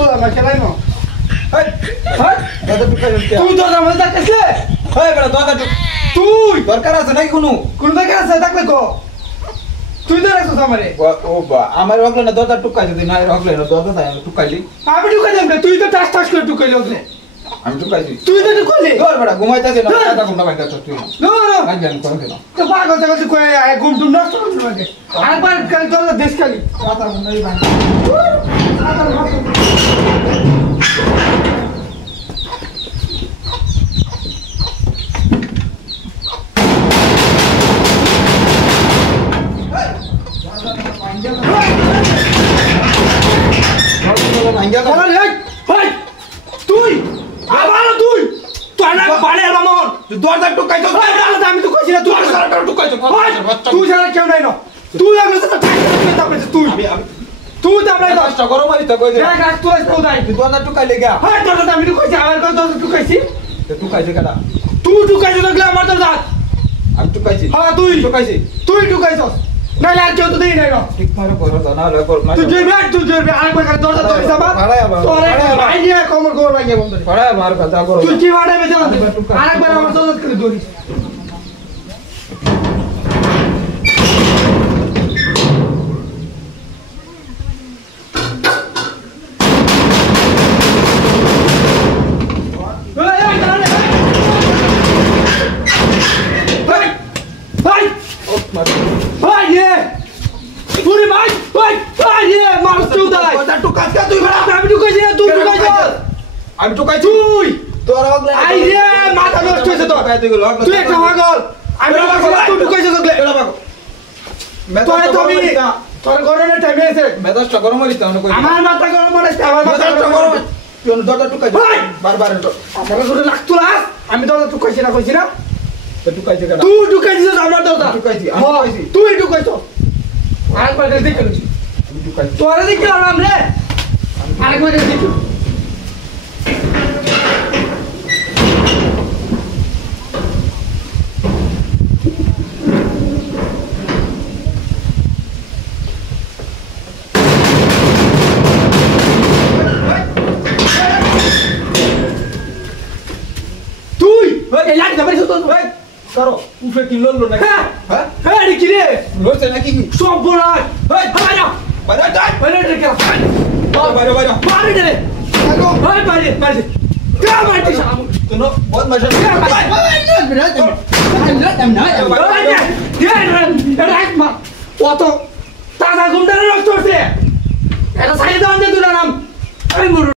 তোলা না খেলাই না তুই তো আমার ডাকতেছে হয় বড় দাদা তুই দরকার আছে নাকি কোন দরকার আছে ডাকলে কো তুই তো রাখছ আমারে ও বা আমার হগলে না দাদা টুকাই যদি না হগলে না দাদা তাই আমি টুকাইলি আমি টুকাই দেব তুই তো টাস টাস করে টুকাইলি ওগলে আমি টুকাইছি তুই তো টুকাইলি ধর বড় ঘুমাইতাছে না দাদা ঘুমটা ভাঙা তুই নো নো আজ জান করে দিলাম তো পাগল টাগল কই ঘুম টুম নষ্ট করছিস আমাকে আরেকবার কাল তোর দেশ খালি মাথা মুন্ডাই ভাঙা তুই আবার তুই তুই না বাড়ি আর মামন দরজা টুকাইছো আমি তো কইছি না তুই সারা টুকাইছো তুই ছাড়া কেউ নাই না তুই লাগলে তো তুই তুই তো আমরা কষ্ট করো মারি তো কই দে দেখ আজ তুই আসবো তাই দরজা টুকাইলে গা হ্যাঁ দরজা আমি তো কইছি আমার কত দরজা টুকাইছি টুকাইছে কেডা তুই টুকাইছিস লাগলে আমার দরজা আমি টুকাইছি হ্যাঁ তুই টুকাইছি তুই টুকাইছস না না কেউ তো দেই নাই না ঠিক করে করো তো না হলে কর তুই জুরবে আরেকবার করে দরজা ধরিস আবার তোরে ভাই নিয়ে কমর গোল লাগিয়ে বন্ধ পড়া মার কথা করো তুই কি বাড়ে বেজা আরেকবার আমার দরজা করে ধরিস আমি টুকাই তুই তোর হগলে আই রে মাথা নষ্ট হইছে তো তুই একটা পাগল আমি তুই ঢুকাইছিস ওগলে তোরে তুমি তোর গরমে টাইমে আছে মেজাজটা গরম হইছে আমি কই আমার মাথা গরম মানে আমার মাথা মেজাজটা গরম তুই দরজা টুকাই বারবার আমার করে লাগতো লাস আমি তো টুকাইছি না কইছি না তো টুকাইছে কেডা তুই ঢুকাইছিস আমার দরজা টুকাইছি আমি টুকাইছি তুই ঢুকাইছো আরেকবার দেখে নিছি আমি টুকাইছি তোরে দেখি আরাম রে আরেকবার দেখি করো উঠে কি লড়লো নাকি হ্যাঁ হ্যাঁ রে কি রে লড়ছে নাকি কি সব বড়াই এই বাইরে বাইরে যাই বাইরে রে কে বাইরে বাইরে বাইরে রে আগো বাইরে বাইরে বাইরে কে মারতিস তুনো বহুত মজা কে মারতিস